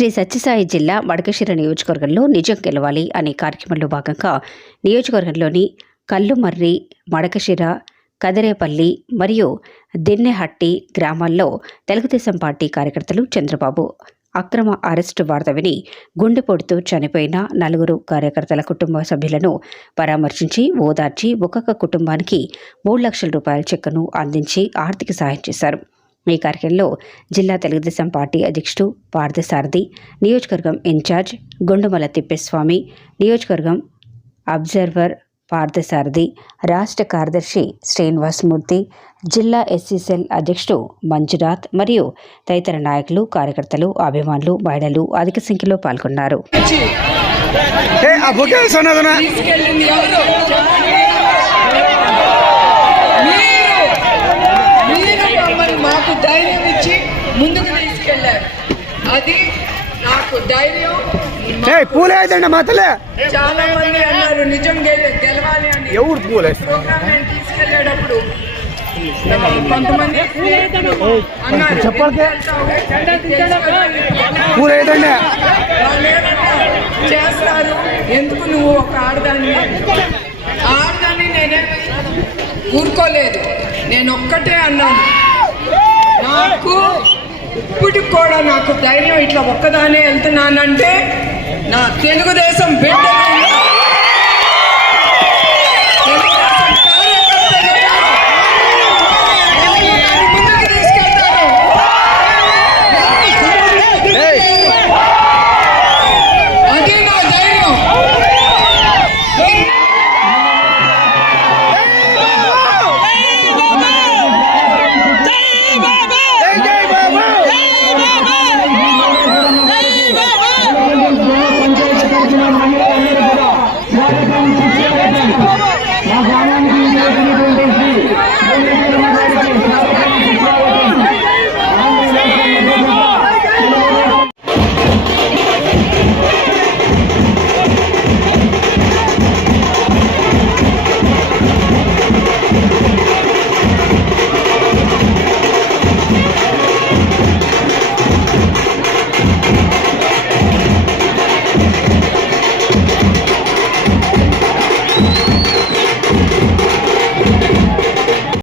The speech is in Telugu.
శ్రీ సత్యసాయి జిల్లా మడకశిర నియోజకవర్గంలో నిజం గెలవాలి అనే కార్యక్రమంలో భాగంగా నియోజకవర్గంలోని కల్లుమర్రి మడకశిర కదిరేపల్లి మరియు దిన్నెహట్టి గ్రామాల్లో తెలుగుదేశం పార్టీ కార్యకర్తలు చంద్రబాబు. అక్రమ అరెస్టు వార్త విని గుండెపోటుతో చనిపోయిన నలుగురు కార్యకర్తల కుటుంబ సభ్యులను పరామర్శించి ఓదార్చి ఒక్కొక్క కుటుంబానికి మూడు లక్షల రూపాయల చెక్కును అందించి ఆర్థిక సహాయం చేశారు. ఈ కార్యక్రమంలో జిల్లా తెలుగుదేశం పార్టీ అధ్యక్షుడు పార్థసారథి నియోజకవర్గం ఇన్ఛార్జ్ గుండుమల తిప్పేస్వామి నియోజకవర్గం అబ్జర్వర్ పార్థసారథి రాష్ట్ర కార్యదర్శి శ్రీనివాసమూర్తి జిల్లా ఎస్సీసెల్ అధ్యక్షుడు మంజునాథ్ మరియు తదితర నాయకులు కార్యకర్తలు అభిమానులు మహిళలు అధిక సంఖ్యలో పాల్గొన్నారు. ధైర్యం. ఏ పూలే అయితండి మా తల్లే. చాలా మంది అన్నారు నిజం గెల- గెలవాలి అని. ఎవరు పూలే? ప్రోగ్రామ్ నేను తీసుకెళ్ళేటప్పుడు కొంతమంది అన్నారు. చెప్పాలి. "ఎందుకు పూలే అయితండి. వాళ్ళు ఏమన్నారు? చేస్తారు. ఎందుకు నువ్వు ఒక ఆడదాన్ని? ఆడదాన్ని నేనే ఊరుకోలేదు. నేను ఒక్కటే అన్నాను. కూడా నాకు ధైర్యం ఇట్లా ఒక్కదానే వెళ్తున్నానంటే నా తెలుగుదేశం బిడ్డ